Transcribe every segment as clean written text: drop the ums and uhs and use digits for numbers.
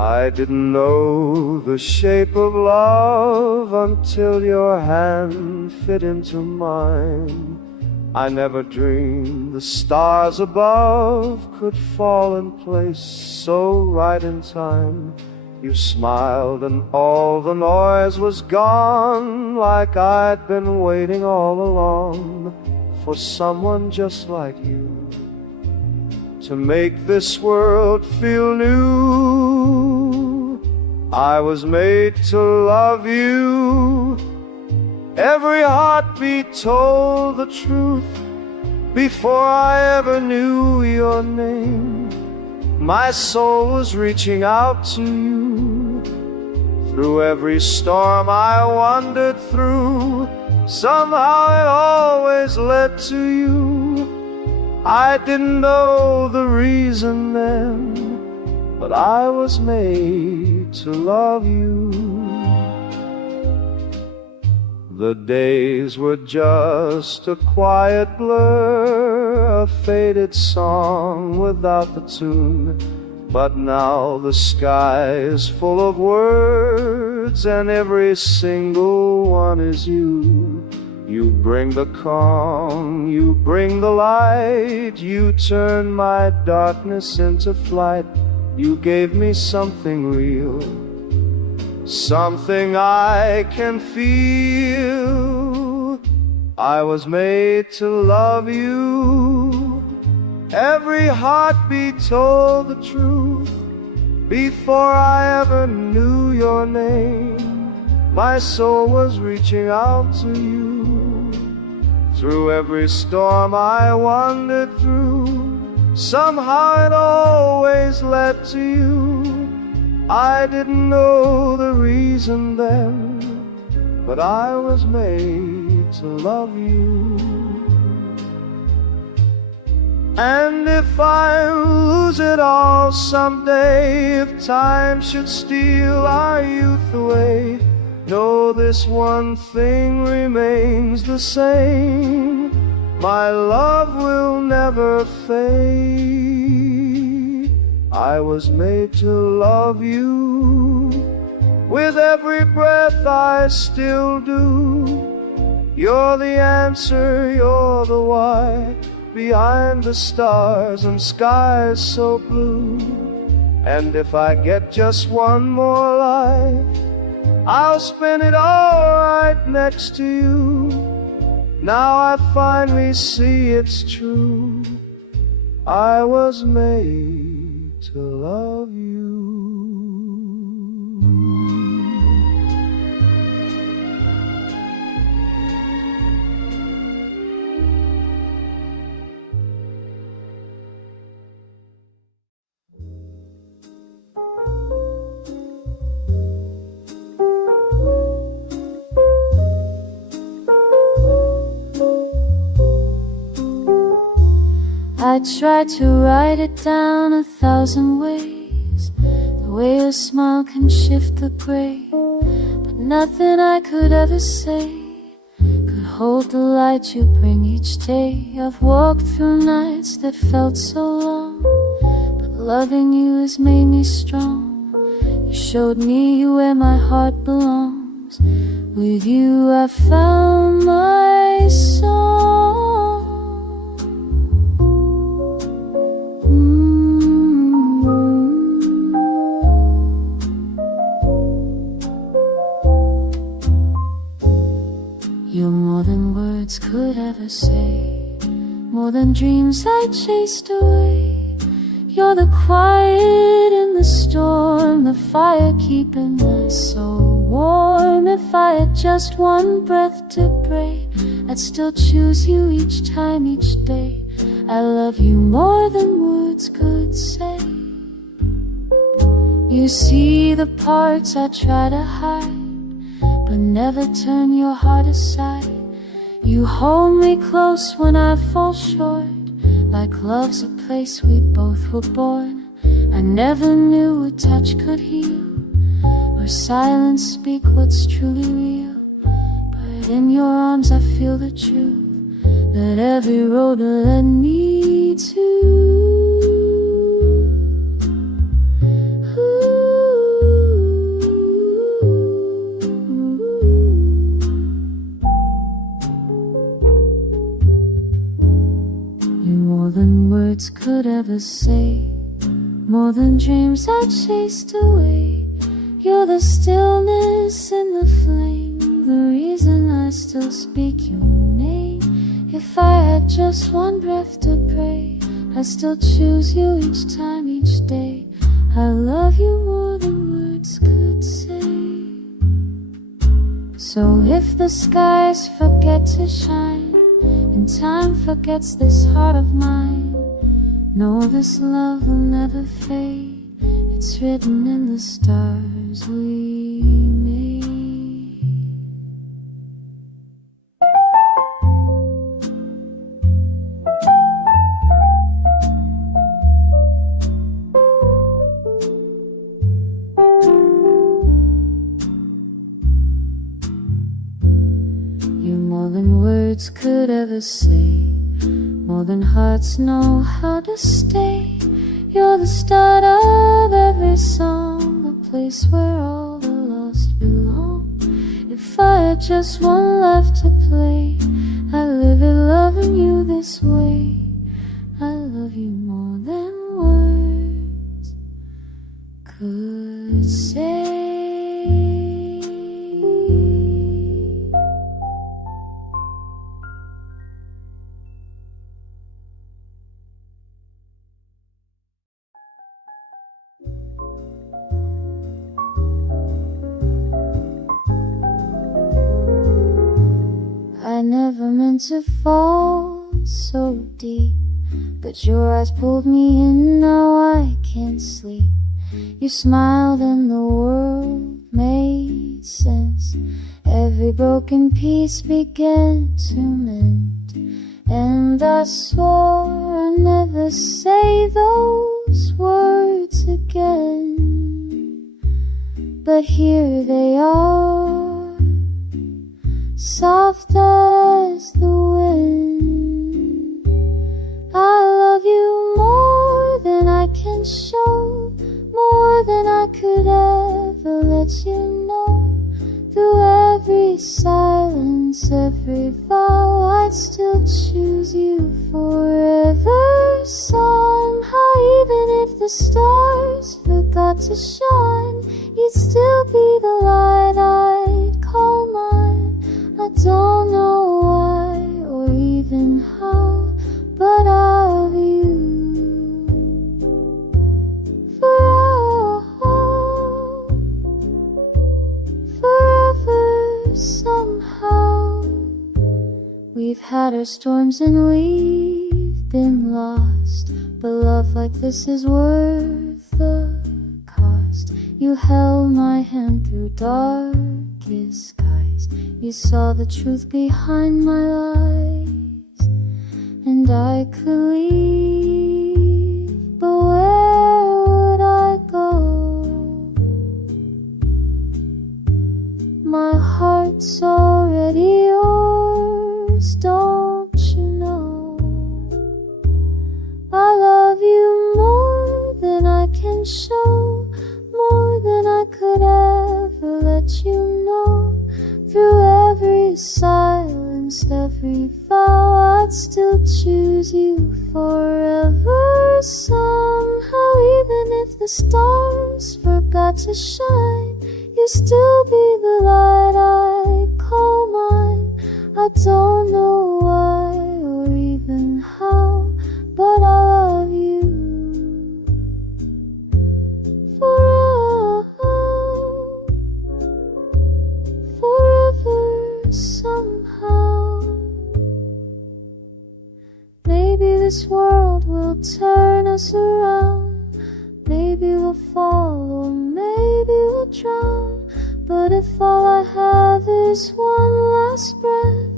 I didn't know the shape of love until your hand fit into mine. I never dreamed the stars above could fall in place so right in time. You smiled and all the noise was gone, like I'd been waiting all along for someone just like you to make this world feel new. I was made to love you. Every heartbeat told the truth. Before I ever knew your name, my soul was reaching out to you. Through every storm I wandered through, somehow it always led to you. I didn't know the reason then, but I was made to love you. The days were just a quiet blur, a faded song without the tune. But now the sky is full of words, and every single one is you. You bring the calm, you bring the light, you turn my darkness into flight. You gave me something real, something I can feel. I was made to love you. Every heartbeat told the truth. Before I ever knew your name, my soul was reaching out to you. Through every storm I wandered through, somehow it always led to you. I didn't know the reason then, but I was made to love you. And if I lose it all someday, if time should steal our youth away, know this one thing remains the same: my love will never fade. I was made to love you. With every breath I still do. You're the answer, you're the why, behind the stars and skies so blue. And if I get just one more life, I'll spend it all right next to you. Now I finally see it's true. I was made to love you. I tried to write it down 1,000 ways, the way a smile can shift the gray, but nothing I could ever say could hold the light you bring each day. I've walked through nights that felt so long, but loving you has made me strong. You showed me where my heart belongs. With you I found my song. You're more than words could ever say, more than dreams I chased away. You're the quiet in the storm, the fire keeping my soul warm. If I had just one breath to breathe, I'd still choose you each time, each day. I love you more than words could say. You see the parts I try to hide, but never turn your heart aside. You hold me close when I fall short, like love's a place we both were born. I never knew a touch could heal, or silence speak what's truly real. But in your arms I feel the truth, that every road led me to. Ooh. say, more than dreams I chased away. You're the stillness in the flame, the reason I still speak your name. If I had just one breath to pray, I still choose you each time, each day. I love you more than words could say. So if the skies forget to shine, and time forgets this heart of mine, know this love will never fade. It's written in the stars we made. You're more than words could ever say, more than hearts know how to stay. You're the start of every song, the place where all the lost belong. If I had just one left to play, I'd live it loving you this way. I love you more than words could say. I never meant to fall so deep, but your eyes pulled me in, now I can't sleep. You smiled and the world made sense. Every broken piece began to mend, and I swore I'd never say those words again. But here they are, soft as the wind. I love you more than I can show, more than I could ever let you know. Through every silence, every vow, I'd still choose you forever. Somehow, even if the stars forgot to shine, you'd still be the light I'd call mine. I don't know why or even how, but I love you forever, somehow. We've had our storms and we've been lost, but love like this is worth the cost. You held my hand through darkest skies. You saw the truth behind my lies, and I could leave, but where would I go? My heart's already yours, don't you know? I love you more than I can show, more than I could ever let you know. Through every silence, every vow, I'd still choose you forever. Somehow, even if the stars forgot to shine, you'd still be the light I'd call mine. I don't know why or even how, but I love you forever, somehow. Maybe this world will turn us around, maybe we'll fall or maybe we'll drown. But if all I have is one last breath,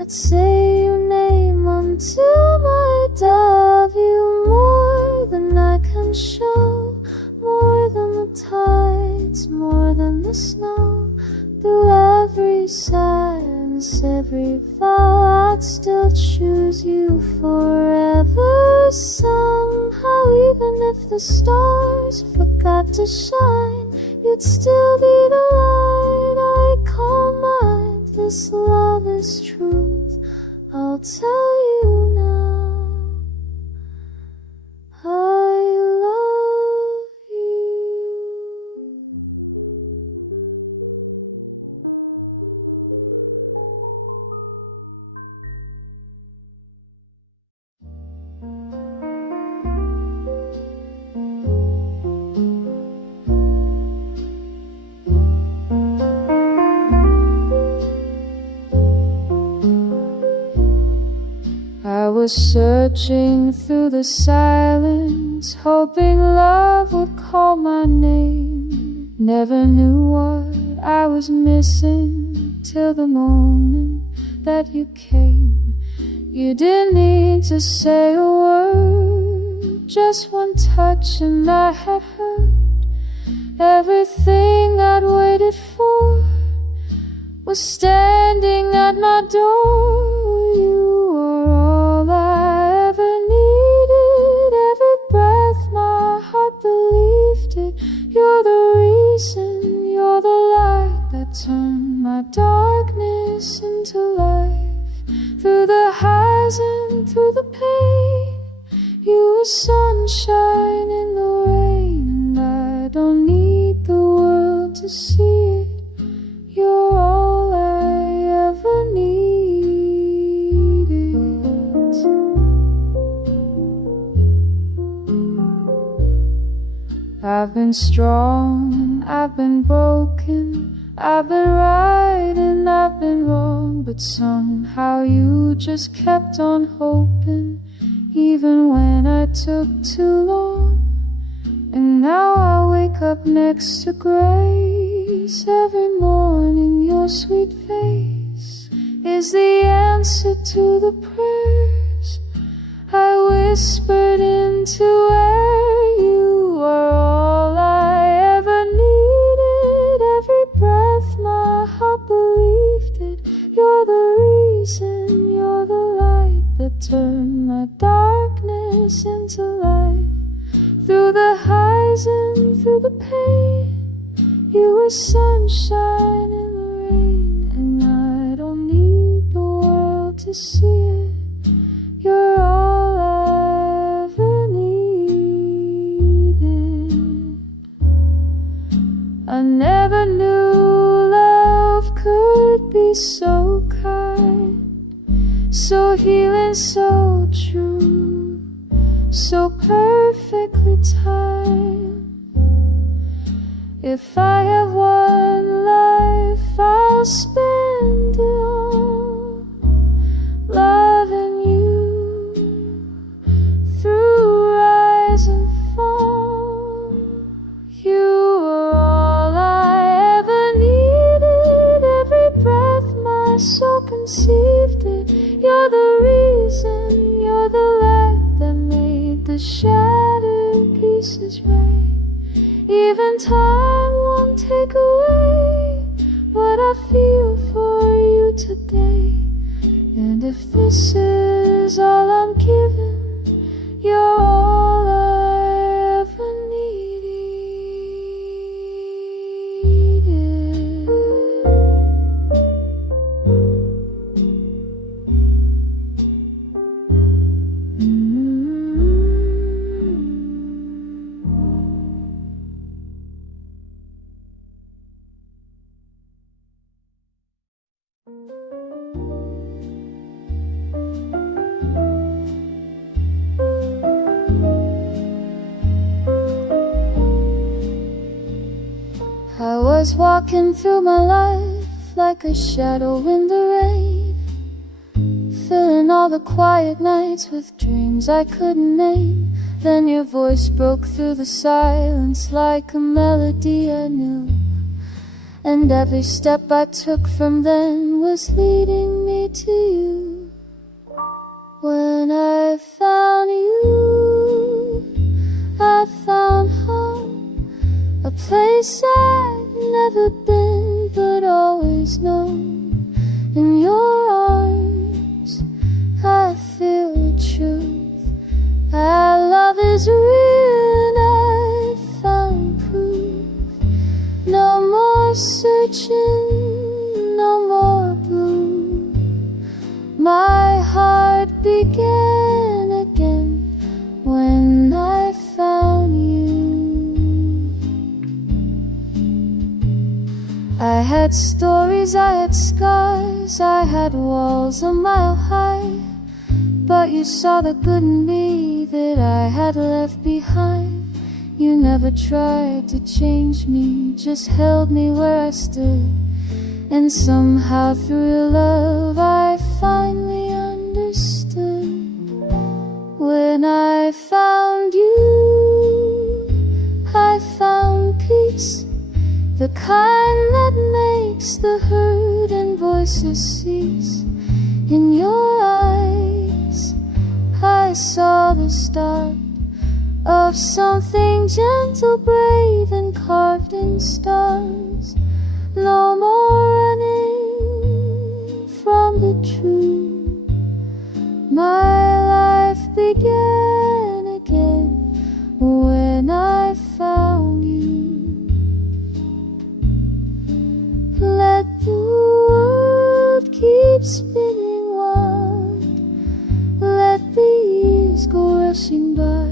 I'd say your name until my death. Love you more than I can show, more than the tides, more than the snow. Through every silence, every vow, I'd still choose you forever. Somehow, even if the stars forgot to shine, you'd still be the light I call mine. This love is truth, I'll tell you now. was searching through the silence, hoping love would call my name. Never knew what I was missing till the moment that you came. You didn't need to say a word, just one touch and I had heard everything I'd waited for was standing at my door. You were all I ever needed. Every breath my heart believed it. You're the reason, you're the light that turned my darkness into life. Through the highs and through the pain, you were sunshine in the rain. And I don't need the world to see it. You're all I ever needed. I've been strong and I've been broken. I've been right and I've been wrong, but somehow you just kept on hoping, even when I took too long. And now I wake up next to grace. Every morning your sweet face is the answer to the prayers I whispered into air. You are all I ever needed. Every breath my heart believed it. You're the reason, you're the light that turned my darkness into life. Through the highs and through the pain, you were sunshine in the rain. And I don't need the world to see it. You're all I ever needed. I never knew love could be so kind, so healing, so true, so perfectly timed. If I have one life, I'll spend it all loving you through rise and fall. You were all I ever needed. Every breath my soul conceived it. You're the reason, you're the light that made the shattered pieces right. Even time won't take away what I feel for you today. And if this is all I'm given, you're all I ever needed. I was walking through my life like a shadow in the rain, filling all the quiet nights with dreams I couldn't name. Then your voice broke through the silence like a melody I knew, and every step I took from then was leading me to you. When I found you, I found home, a place I'd never been but always known. In your arms I feel the truth, our love is real and I found proof. No more searching, no more blue. My heart began again when I found you. I had stories, I had scars, I had walls a mile high, but you saw the good in me that I had left behind. You never tried to change me, just held me where I stood. And somehow through your love I finally understood. When I found you, I found peace, the kind that makes the hurt and voices cease. In your eyes, I saw the start of something gentle, brave, and carved in stars. No more running from the truth. My life began again when I found you. Let the world keep spinning wild, let the years go rushing by,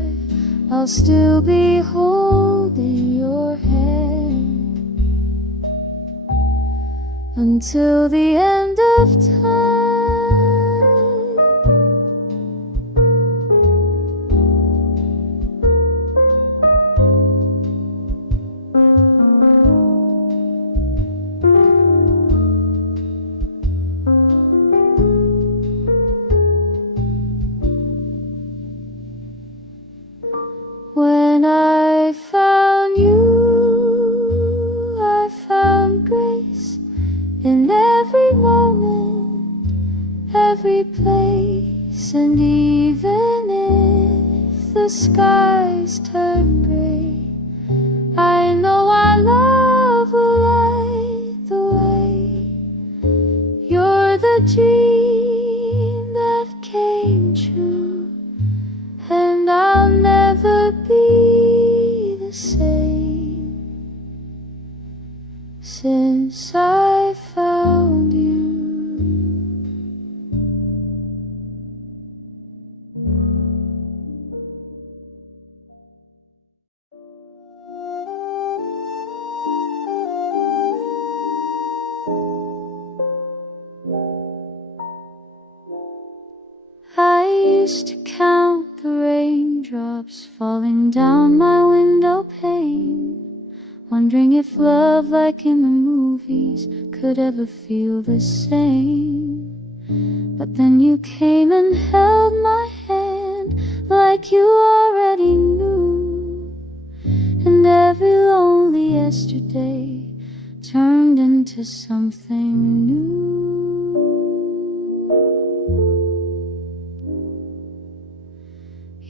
I'll still be holding your hand until the end of time. When I found you, I found grace in every moment, every place, and even if the skies turn gray, I know our love will light the way. You're the dream that came true, and I'll never be the same since I found you. I used to count the raindrops falling down my window pane, wondering if love, like in the movies, could ever feel the same. But then you came and held my hand like you already knew, and every lonely yesterday turned into something new.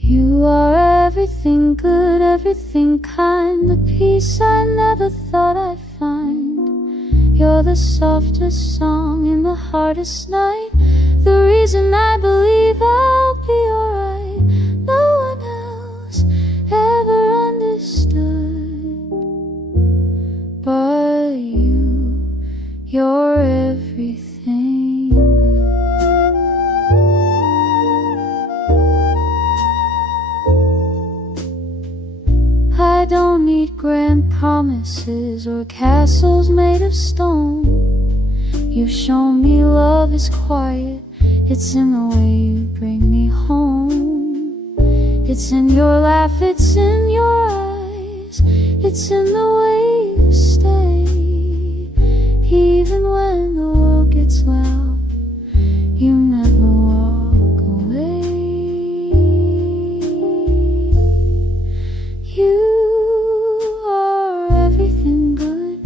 You are everything good, everything kind, the peace I never thought I'd find. You're the softest song in the hardest night, the reason I believe I'll be alright. No one else ever understood but you. You're everything. I don't need grand promises or castles made of stone. You've shown me love is quiet, it's in the way you bring me home. It's in your laugh, it's in your eyes, it's in the way you stay. Even when the world gets loud, you never walk away. You are everything good,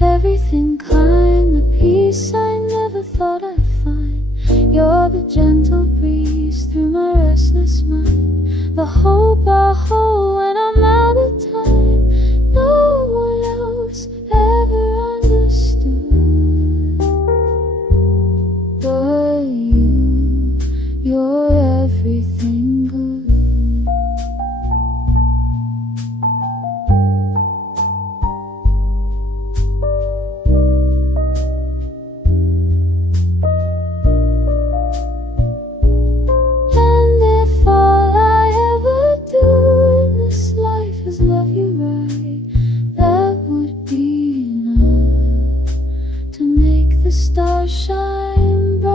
everything kind, the peace I never thought I'd find. You're the gentle breeze through my restless mind, the hope I hold when I'm out of time. No one else ever understood but you. You're everything good. Stars shine bright.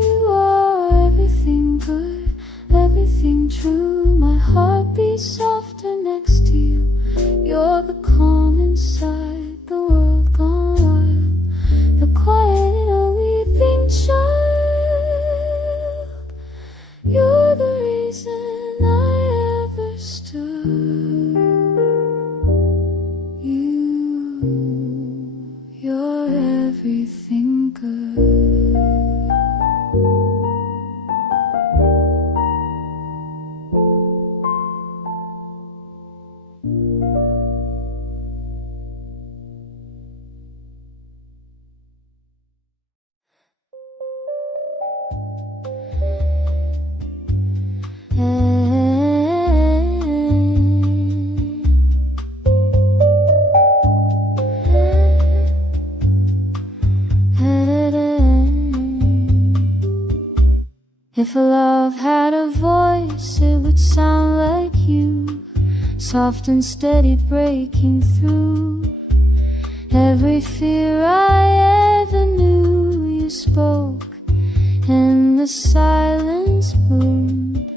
You are everything good, everything If love had a voice, it would sound like you, soft and steady, breaking through every fear I ever knew. You spoke and the silence boomed.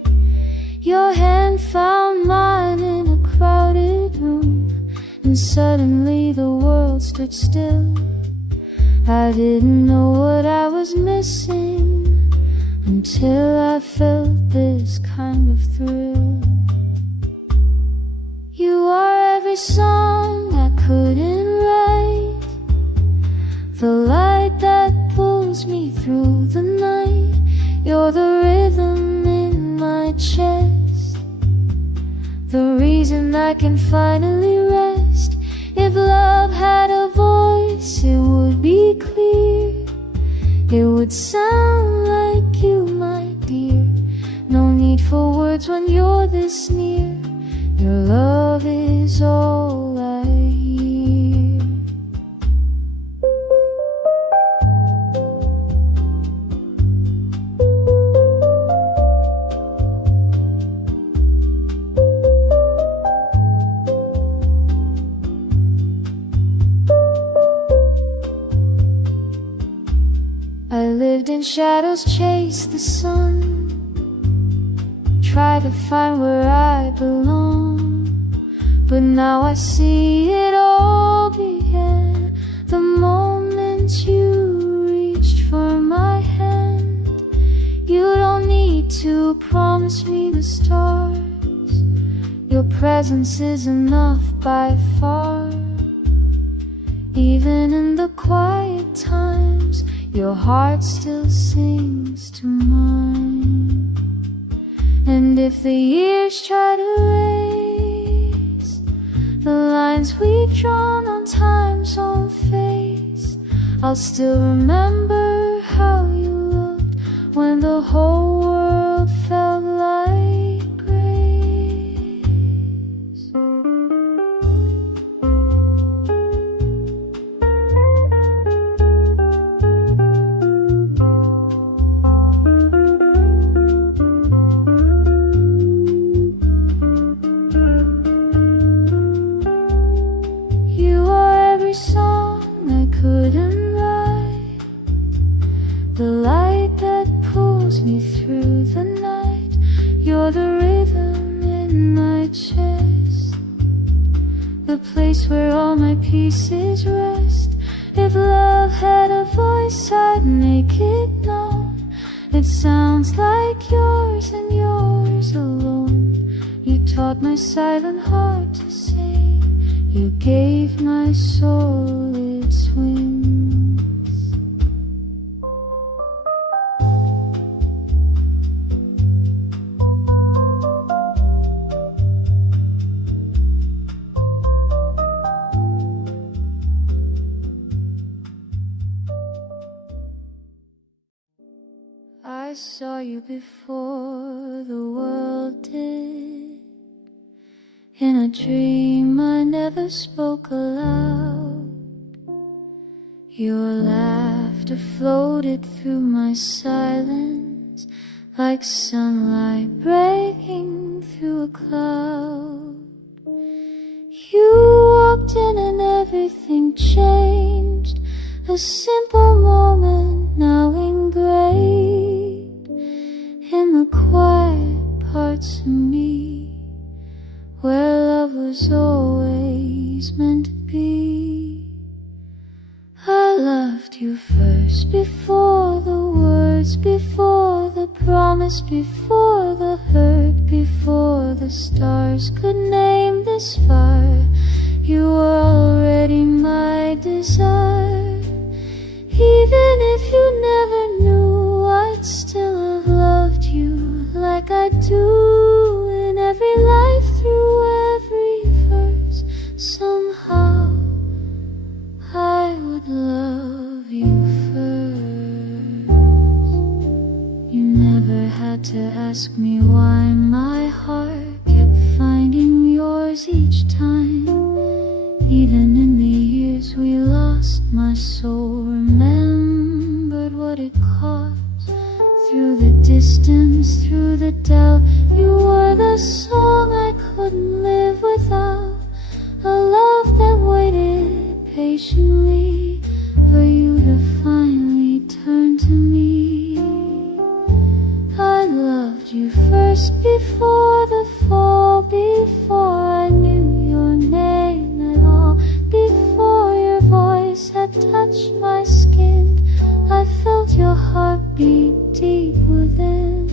Your hand found mine in a crowded room, and suddenly the world stood still. I didn't know what I was missing until I felt this kind of thrill. You are every song I couldn't write, the light that pulls me through the night. You're the rhythm in my chest, the reason I can finally rest. If love had a voice, it would be clear. It would sound like you, my dear. No need for words when you're this near. Your love is all I hear. I lived in shadows, chased the sun, tried to find where I belong. But now I see it all began the moment you reached for my hand. You don't need to promise me the stars, your presence is enough by far. Even in the quiet times, your heart still sings to mine. And if the years try to erase the lines we've drawn on time's own face, I'll still remember how you looked when the whole world felt like grace. Song I couldn't write, the light that pulls me through the night. You're the rhythm in my chest, the place where all my pieces rest. If love had a voice, I'd make it known. It sounds like yours and yours alone. You taught my silent heart to sing, you gave my soul its wings. I saw you before the world did, in a dream I never spoke aloud. Your laughter floated through my silence like sunlight breaking through a cloud. You walked in and everything changed, a simple moment now engraved in the quiet parts of me, where love was always meant to be. I loved you first, before the words, before the promise, before the hurt, before the stars could name this fire. You were already my desire. Even if you never knew, I'd still have loved you like I do in every life, through every verse. Somehow I would love you first. You never had to ask me why my heart kept finding yours each time. Even in the years we lost, my soul remembered what it cost. through the distance, through the doubt. You were the song I couldn't live without, a love that waited patiently for you to finally turn to me. I loved you first before the fall, before I knew your name at all, before your voice had touched my skin. I felt your heartbeat deep within.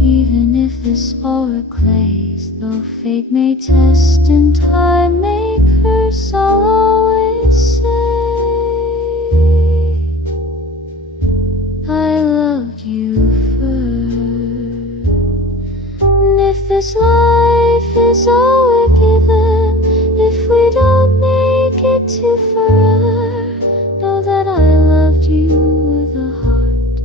Even if this aura clays, though fate may test and time may curse, I'll always say I loved you first. And if this life is all we're given, if we don't make it to forever, know that I loved you with a heart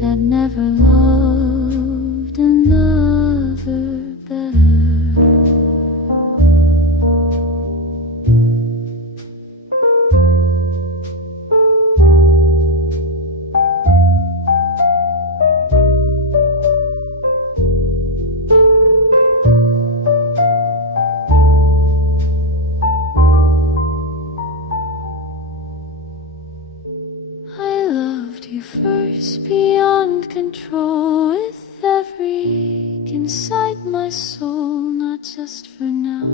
that never loved another better. You first beyond control, with every ache inside my soul, not just for now,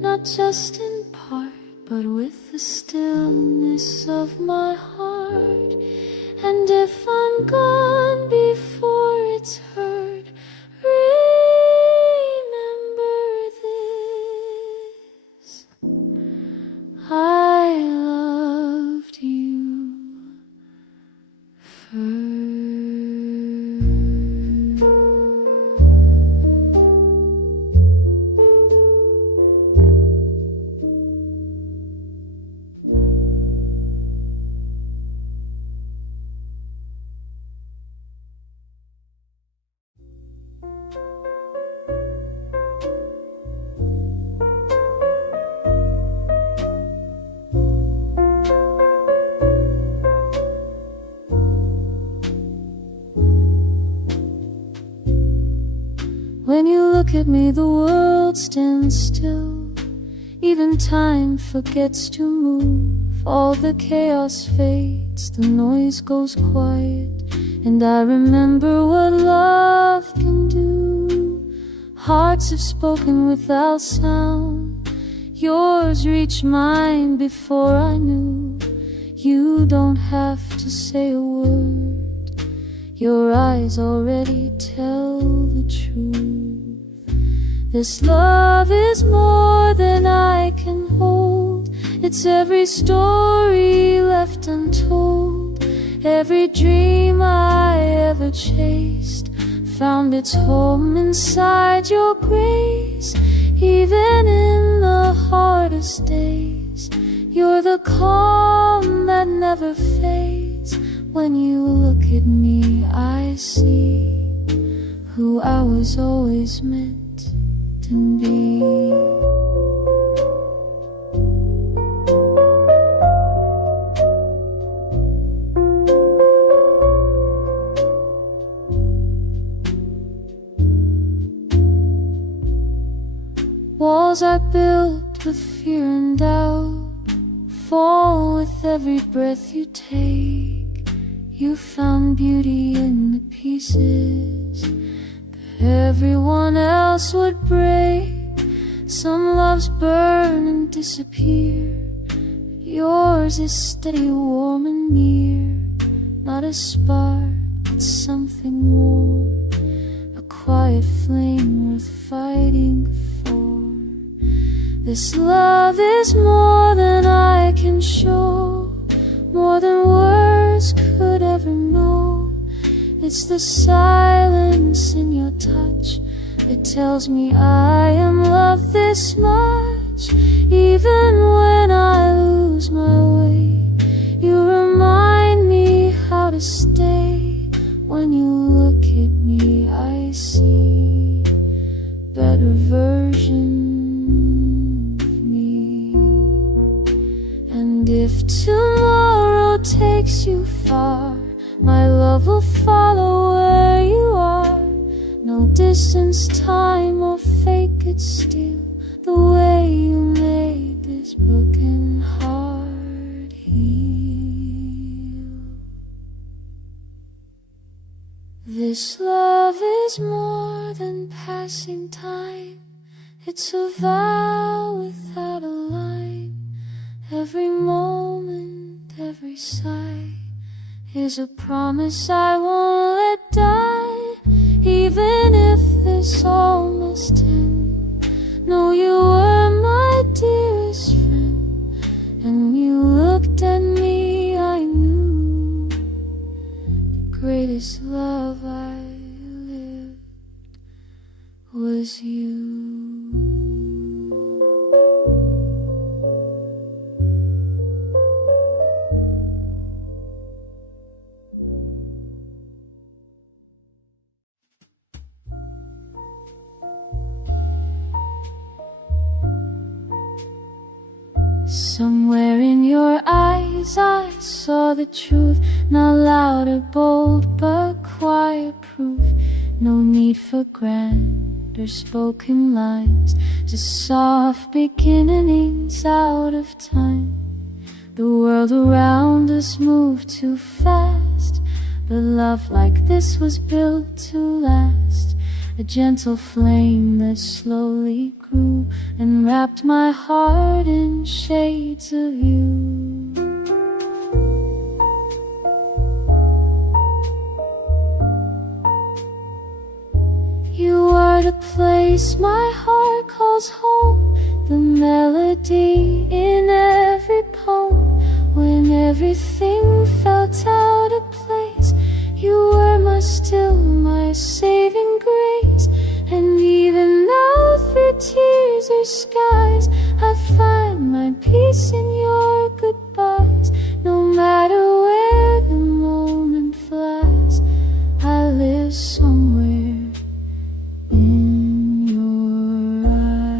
not just in part, but with the stillness of my heart. And if I'm gone before it's heard, remember this: I loved you first. When you look at me, the world stands still. Even time forgets to move. All the chaos fades, the noise goes quiet, and I remember what love can do. Hearts have spoken without sound. Yours reached mine before I knew. You don't have to say a word. Your eyes already tell the truth. This love is more than I can hold. It's every story left untold. Every dream I ever chased found its home inside your grace. Even in the hardest days, you're the calm that never fades. When you look at me, I see who I was always meant to be. Walls I built with fear and doubt fall with every breath you take. You found beauty in the pieces that everyone else would break. Some loves burn and disappear. Yours is steady, warm and near. Not a spark, but something more. A quiet flame worth fighting for. This love is more than I can show, more than words could ever know. It's the silence in your touch that tells me I am loved this much. Even when I lose my way, you remind me how to stay. When you look at me, I see a better version of me. And if tomorrow takes you far, My love will follow where you are. No distance, time, or fate could steal the way you made this broken heart heal. This love is more than passing time. It's a vow without a line. Every moment, every sigh is a promise I won't let die. Even if this all must end, know you were my dearest friend. And you looked at me, I knew the greatest love I lived was you. Somewhere in your eyes I saw the truth, not loud or bold, but quiet proof. No need for grand or spoken lines, just soft beginnings out of time. The world around us moved too fast, but love like this was built to last. A gentle flame that slowly grew and wrapped my heart in shades of you. You are the place my heart calls home, the melody in every poem. When everything felt out of place, you were my saving grace. And even now through tears or skies, I find my peace in your goodbyes. No matter where the moment flies, I live somewhere in your eyes.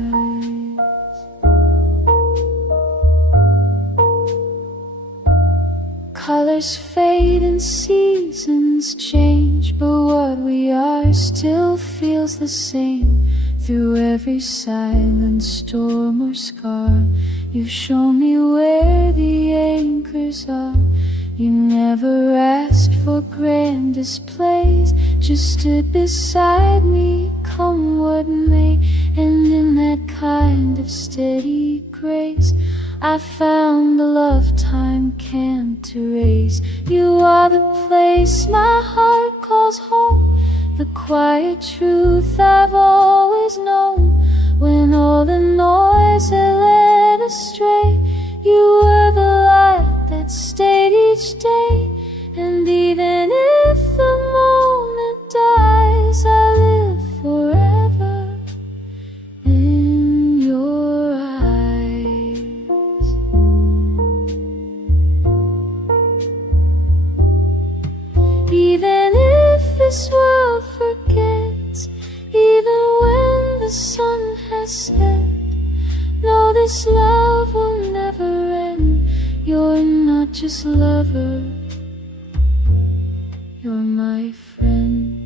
Colors fade and seasons change, but what we are still feels the same. Through every silent storm or scar, you've shown me where the anchors are. You never asked for grand displays, just stood beside me, come what may. And in that kind of steady grace, I found the love time can't erase. You are the place my heart calls home, the quiet truth I've always known. When all the noise had led astray, you were the light that stayed each day. And even if the moment dies, I live forever in your eyes. Even if this world forgets, even when the sun has set, know this love will never end. You're not just lover, you're my friend.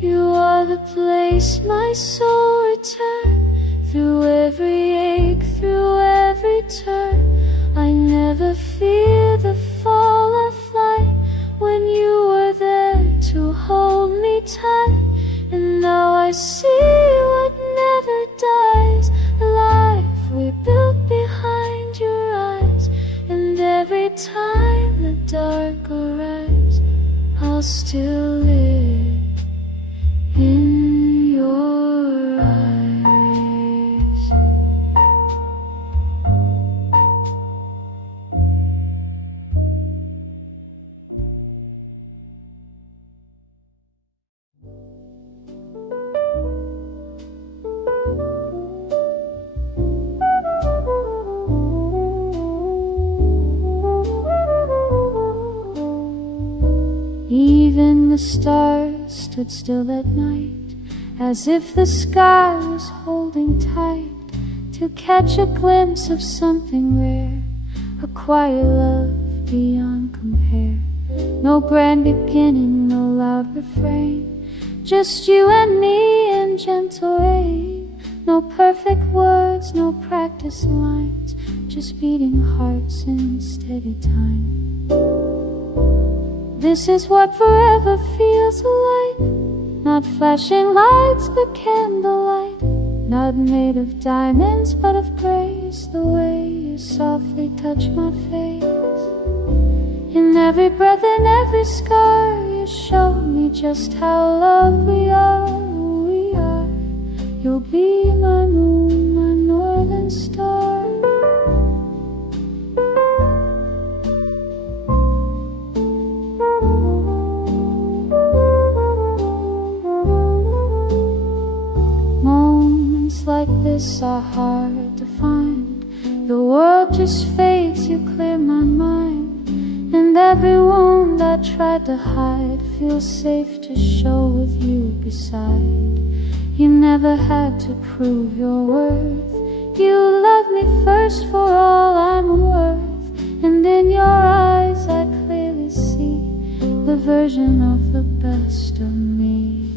You are the place my soul returns, through every ache, through every turn. I never fear the fall or flight, when you were there to hold me tight. And now I see what never dies, the life we built behind your eyes. And every time the dark arrives, I'll still live in your eyes. Even the stars stood still at night, as if the sky was holding tight to catch a glimpse of something rare, a quiet love beyond compare. No grand beginning, no loud refrain, just you and me in gentle rain. No perfect words, no practiced lines, just beating hearts in steady time. This is what forever feels like, not flashing lights but candlelight, not made of diamonds but of grace, the way you softly touch my face. In every breath and every scar, you show me just how loved we are, who we are. You'll be my moon, my northern star. Moments like this are hard to find. The world just fades, you clear my mind. And every wound I tried to hide feels safe to show with you beside. You never had to prove your worth. You loved me first for all I'm worth. And in your eyes I clearly see the version of the best of me.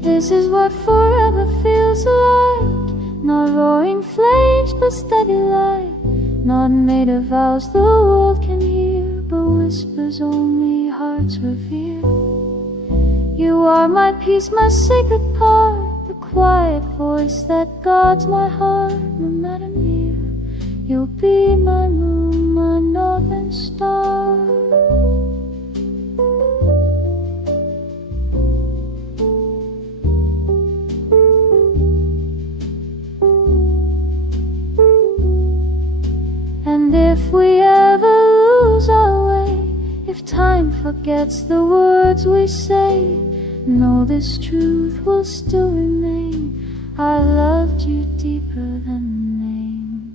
This is what forever feels like, not roaring flames but steady light, not made of vows the world can hear, but whispers only hearts revere. You are my peace, my sacred part, the quiet voice that guards my heart no matter near. You'll be my moon, my northern star. And if we ever lose our way, if time forgets the words we say, know this truth will still remain. I loved you deeper than name.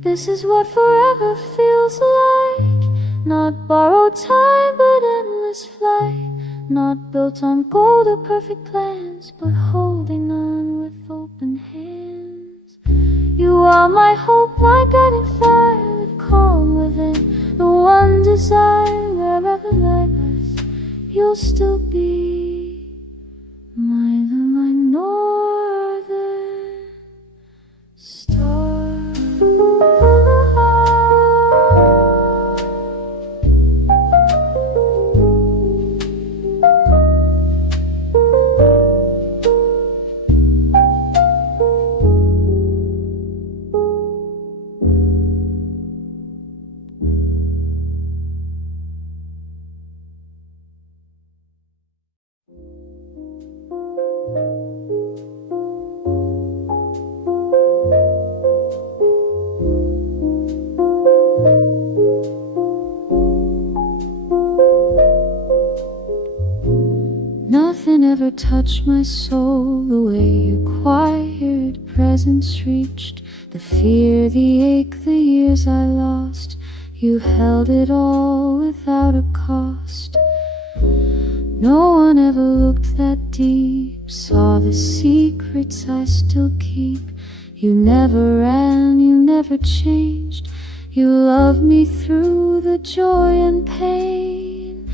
This is what forever feels like, not borrowed time but endless flight, not built on gold or perfect plans, but holding on with open hands. You are my hope, my guiding fire, the calm within, the one desire. Wherever lies, you'll still be my northern star. Nothing ever touched my soul the way your quiet presence reached. The fear, the ache, the years I lost, you held it all without a cost. No one ever looked that deep, saw the secrets I still keep. You never ran, you never changed, you loved me through the joy and pain.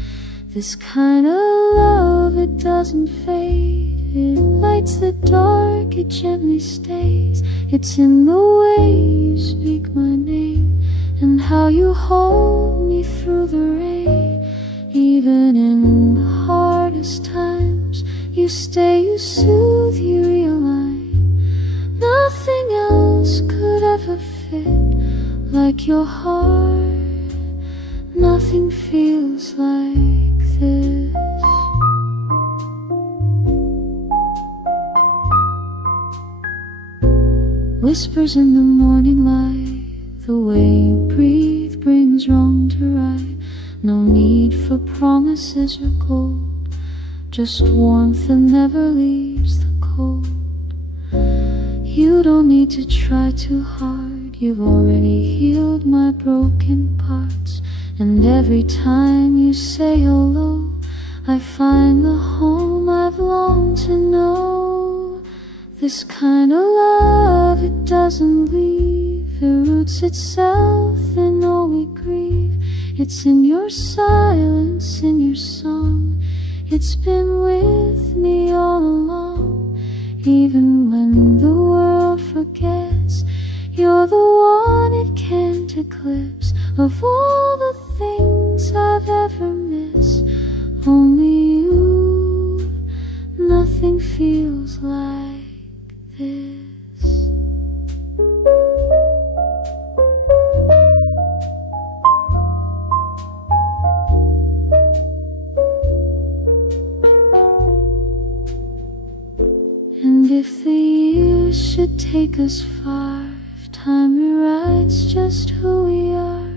This kind of love, it doesn't fade, it lights the dark, it gently stays. It's in the way you speak my name, and how you hold me through the rain. Even in the hardest times, you stay, you soothe, you realign. Nothing else could ever fit like your heart. Nothing feels like this. Whispers in the morning light, the way you breathe brings wrong to right. No need for promises or gold, just warmth that never leaves the cold. You don't need to try too hard, you've already healed my broken parts. And every time you say hello, I find the home I've longed to know. This kind of love, it doesn't leave. It roots itself in all we grieve. It's in your silence, in your song. It's been with me all along. Even when the world forgets, you're the one it can't eclipse. Of all the things I've ever missed, only you. Nothing feels like this. And if the years should take us far, if time rewrites just who we are,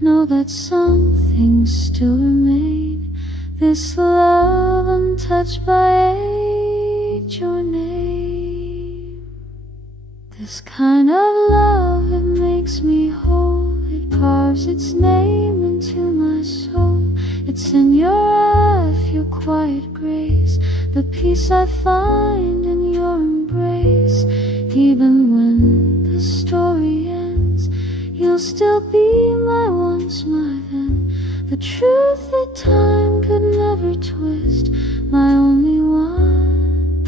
know that some things still remain. This love untouched by age or name. This kind of love, it makes me whole. It carves its name into my soul. It's in your life, your quiet grace, the peace I find in your embrace. Even when the story ends, you'll still be my once, my then. The truth that time could never twist, my only one.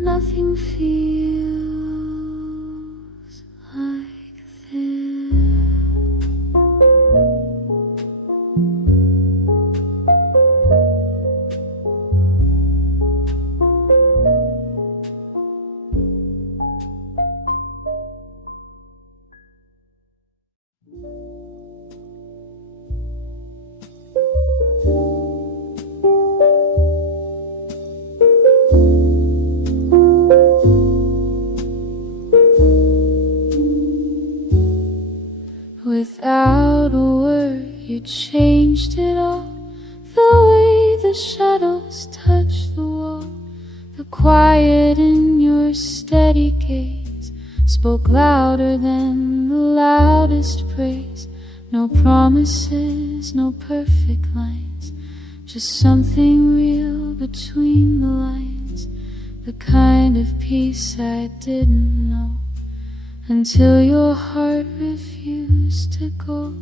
Nothing feels like this. Without a word, you changed it all. The way the shadows touch the wall, the quiet in your steady gaze spoke louder than the loudest praise. No promises, no perfect lines, just something real between the lines. The kind of peace I didn't know until your heart refused to go.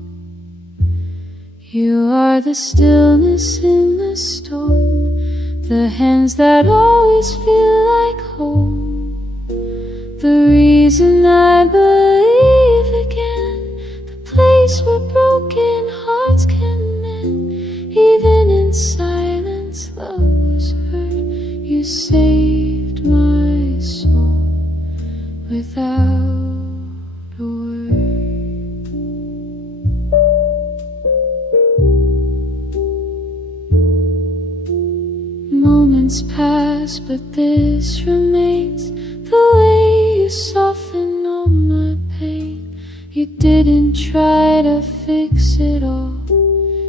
You are the stillness in the storm, the hands that always feel like home. The reason I believe again, the place where broken hearts can mend. Even in silence, love was heard. You saved my soul without a word. Moments pass, but this remains. The way you soften all my pain. You didn't try to fix it all.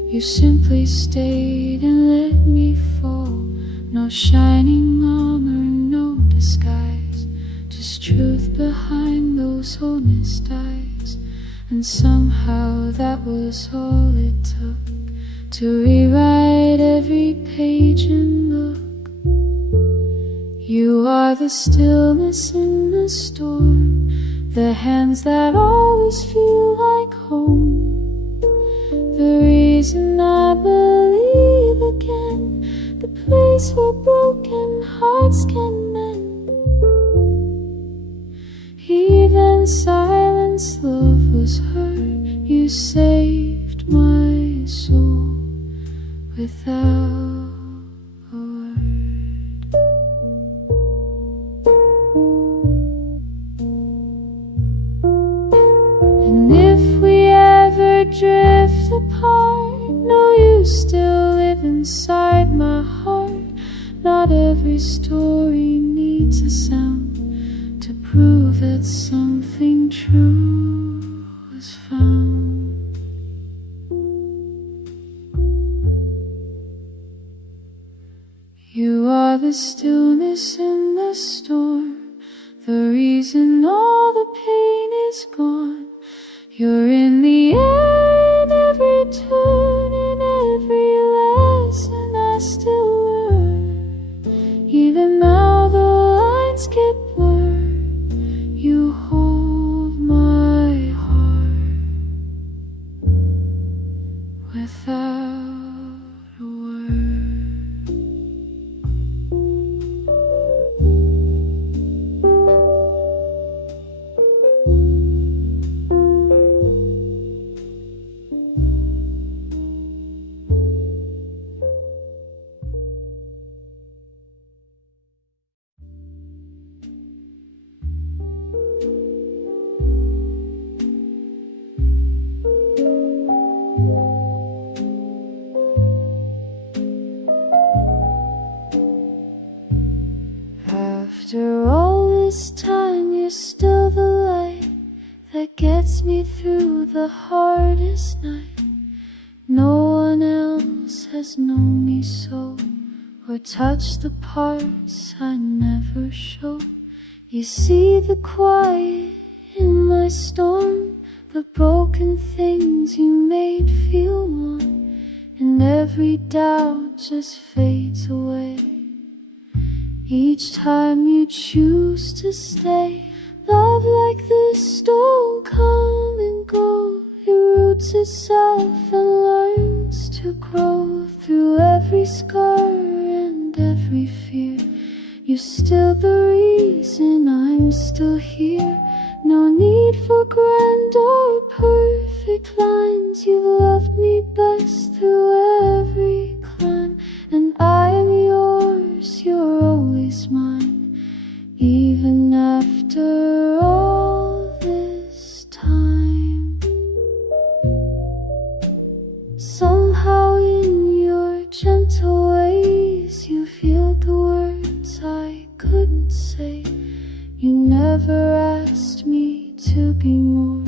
You simply stayed and let me fall. No shining armor, no disguise, just truth behind those honest eyes. And somehow that was all it took to rewrite every page and book. You are the stillness in the storm, the hands that always feel like home. The reason I believe again, the place where broken hearts can mend. Even silence, love was heard. You saved my soul without a word. And if we ever drift apart, know you still live inside my heart. Not every story needs a sound to prove that something true was found. You are the stillness in the storm, the reason all the pain is gone. You're in the air, in every tune, in every lesson I without a word. After all this time, you're still the light that gets me through the hardest night. No one else has known me so, or touched the parts I never show. You see the quiet in my storm, the broken things you made feel warm, and every doubt just fades away each time you choose to stay. Love like this don't come and go. It roots itself and learns to grow through every scar and every fear. You're still the reason I'm still here. No need for grand or perfect lines. You've loved me best through every climb, and I am yours, you're always mine, even after all this time. Somehow in your gentle ways, you feel the words I couldn't say. You never asked me to be more,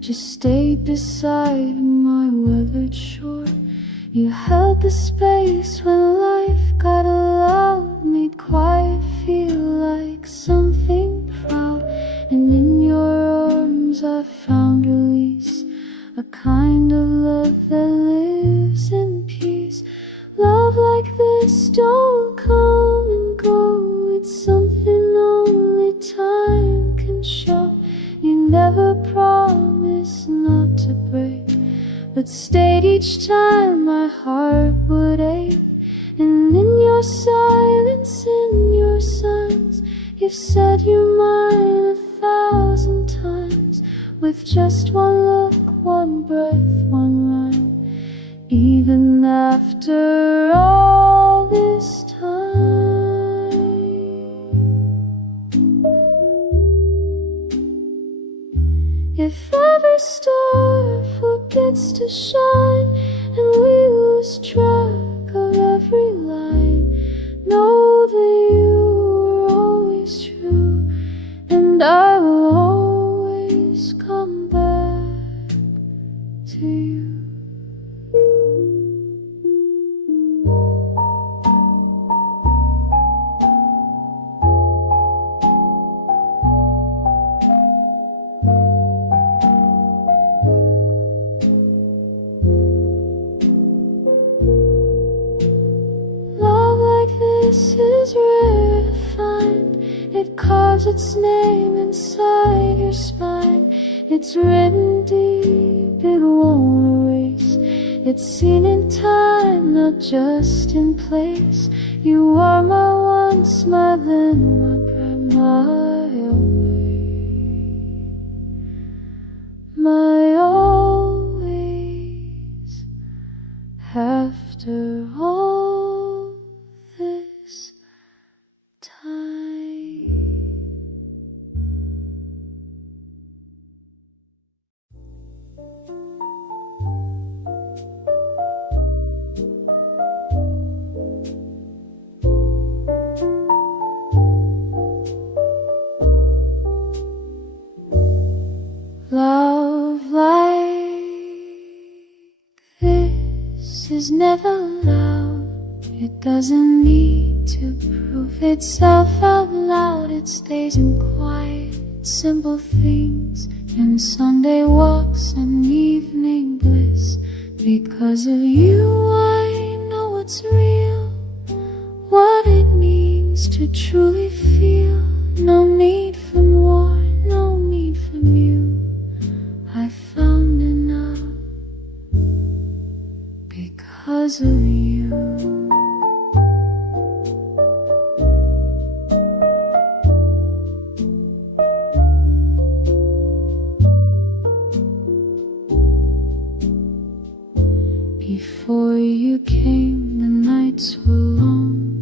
just stayed beside my weathered shore. You held the space when life got loud, made quiet feel like something proud. And in your arms I found release, a kind of love that lives in peace. Love like this don't come and go. It's something only time can show. You never promised not to break, but stayed each time my heart would ache. And in your silence, in your signs, you've said you're mine 1,000 times. With just one look, one breath, one rhyme, even after all this time. If ever a star forgets to shine and we lose track of every line, know that you are always true, and I will always come back to you. This is rare to find. It carves its name inside your spine. It's written deep, it won't erase. It's seen in time, not just in place. You are my once, my then, my pride, my always, my always. After all this time. Love like this is never loud. It doesn't need to prove itself out loud. It stays in quiet, simple things, in Sunday walks and evening bliss. Because of you I know what's real, what it means to truly feel. No need for more, no need from you. I found enough. because of you. Before you came, the nights were long.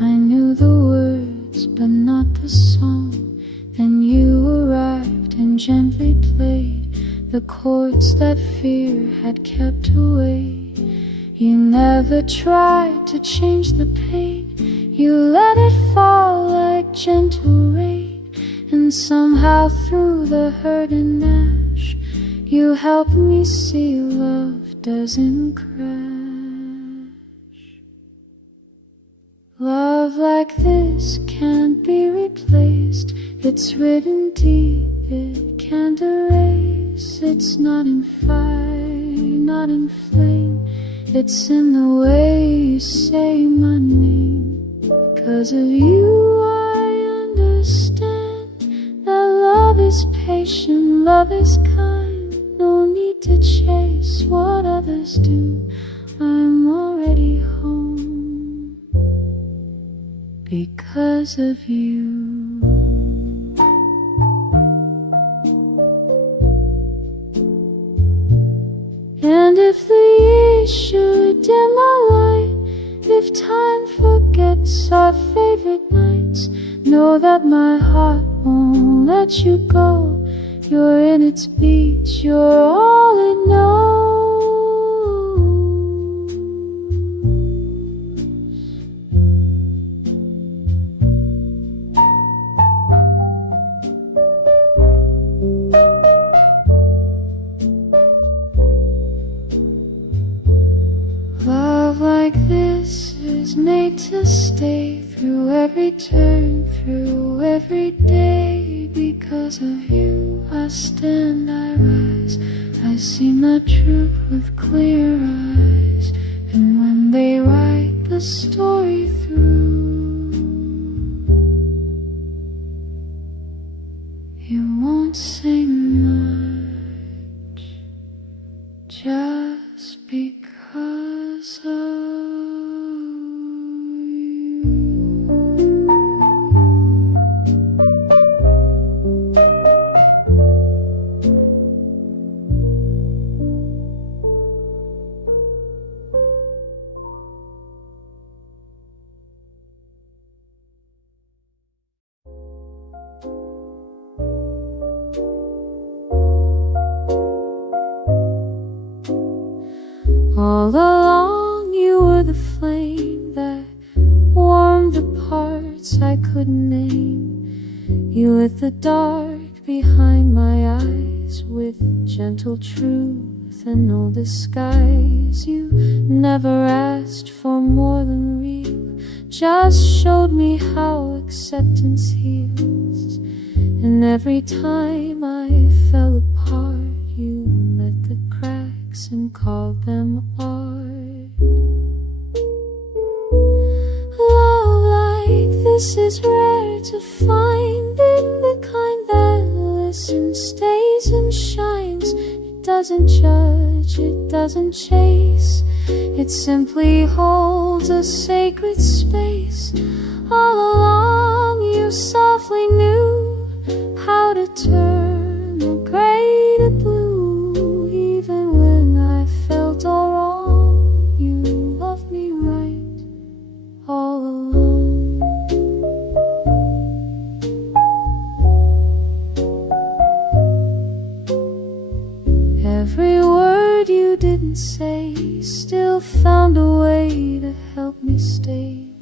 I knew the words, but not the song. Then you arrived and gently played the chords that fear had kept away. You never tried to change the pain. You let it fall like gentle rain. And somehow through the hurt and ash, you helped me see love doesn't crash. Love like this can't be replaced. It's written deep, it can't erase. It's not in fire, not in flame. It's in the way you say my name. Because of you I understand that love is patient, love is kind. No need to chase what others do. I'm already home because of you. And if the years should dim my light, if time forgets our favorite nights, know that my heart won't let you go. You're in its beat, you're all it knows. Love like this is made to stay through every turn, through every day. Because of you I stand, I rise. I see my truth with clear eyes. And when they write the story through, you won't say much, just because of you. All along you were the flame that warmed the parts I couldn't name. You lit the dark behind my eyes with gentle truth and no disguise. You never asked for more than real, just showed me how acceptance heals. And every time I fell apart, you met the cracks and called them art. Love like this is rare to find, in the kind that listens, stays and shines. It doesn't judge, it doesn't chase, it simply holds a sacred space. All along you softly knew how to turn the gray to blue. Even when I felt all wrong, you loved me right all along. Every word you didn't say still found a way to help me stay.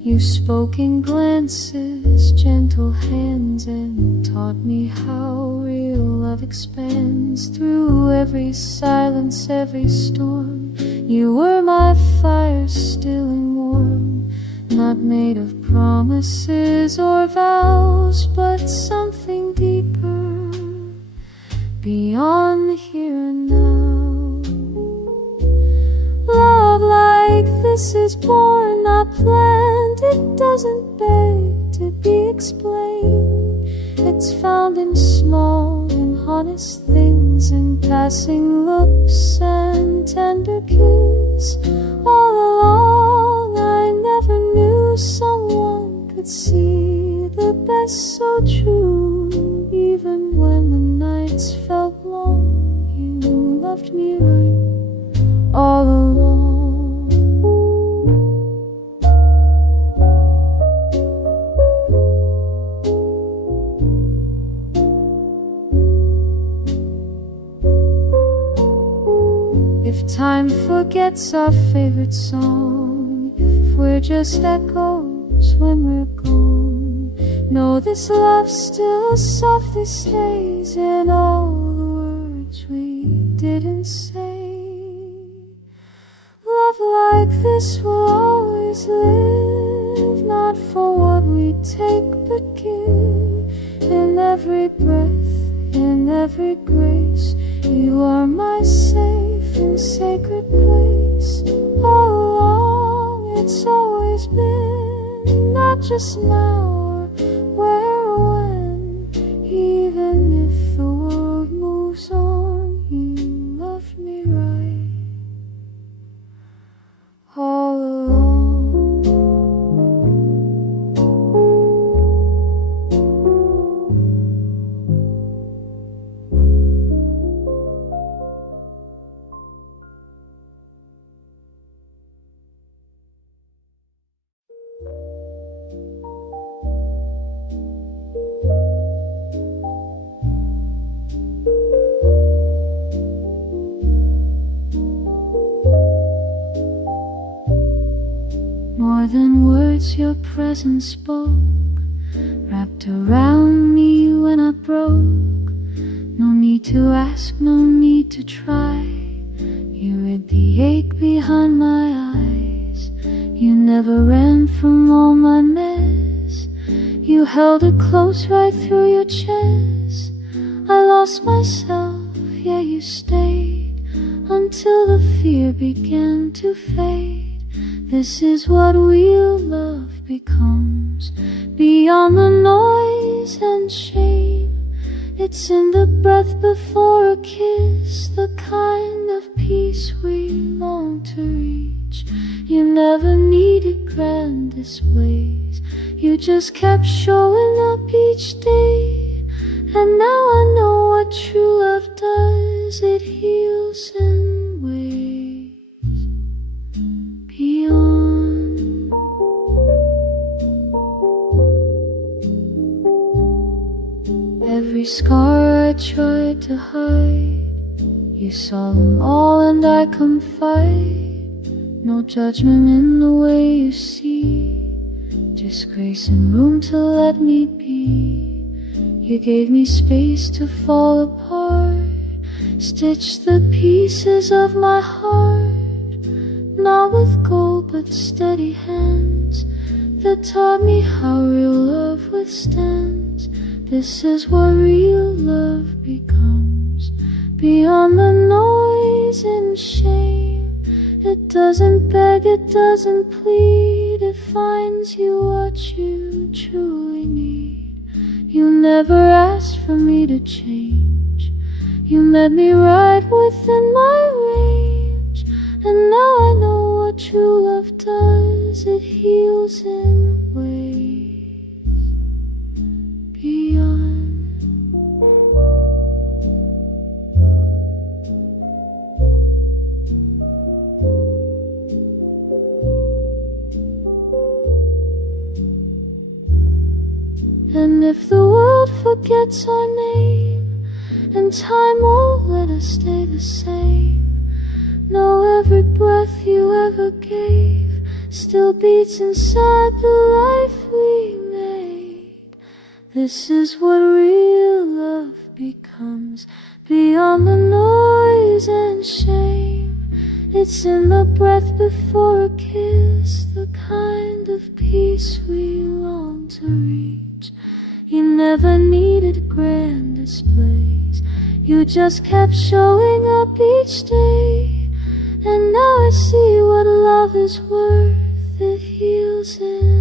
You spoke in glances, gentle hands, and taught me how real love expands through every silence, every storm. You were my fire, still and warm, not made of promises or vows, but something deeper, beyond the here and now. Love like this is born, not planned. It doesn't beg to be explained. It's found in small and honest things, in passing looks and tender cues. is. All along I never knew someone could see the best so true. Even when the nights felt long, you loved me right all along. If time forgets our favorite song, if we're just echoes when we're gone, know this love still softly stays in all the words we didn't say. Love like this will always live, not for what we take but give. In every breath, in every grace, you are my safe and sacred place. All along it's always been, not just now or where or when. Even if the world moves on, you loved me right all along. More than words your presence spoke, wrapped around me when I broke. No need to ask, no need to try. You read the ache behind my eyes. You never ran from all my mess. You held it close right through your chest. I lost myself, yeah, you stayed until the fear began to fade. This is what real love becomes, beyond the noise and shame. It's in the breath before a kiss, the kind of peace we long to reach. You never needed grand displays, you just kept showing up each day. And now I know what true love does, it heals in ways beyond. Every scar I tried to hide, you saw them all and I confide. No judgment in the way you see, just grace and room to let me be. You gave me space to fall apart, stitched the pieces of my heart, not with gold but steady hands that taught me how real love withstands. This is what real love becomes, beyond the noise and shame. It doesn't beg, it doesn't plead, it finds you what you truly need. You never asked for me to change, you met me right within my range. And now I know what true love does, it heals in ways beyond. And if the world forgets our name, and time won't let us stay the same, know every breath you ever gave still beats inside the life we made. This is what real love becomes, beyond the noise and shame. It's in the breath before a kiss, the kind of peace we long to reach. You never needed grand displays, you just kept showing up each day. And now I see what love is worth, it heals in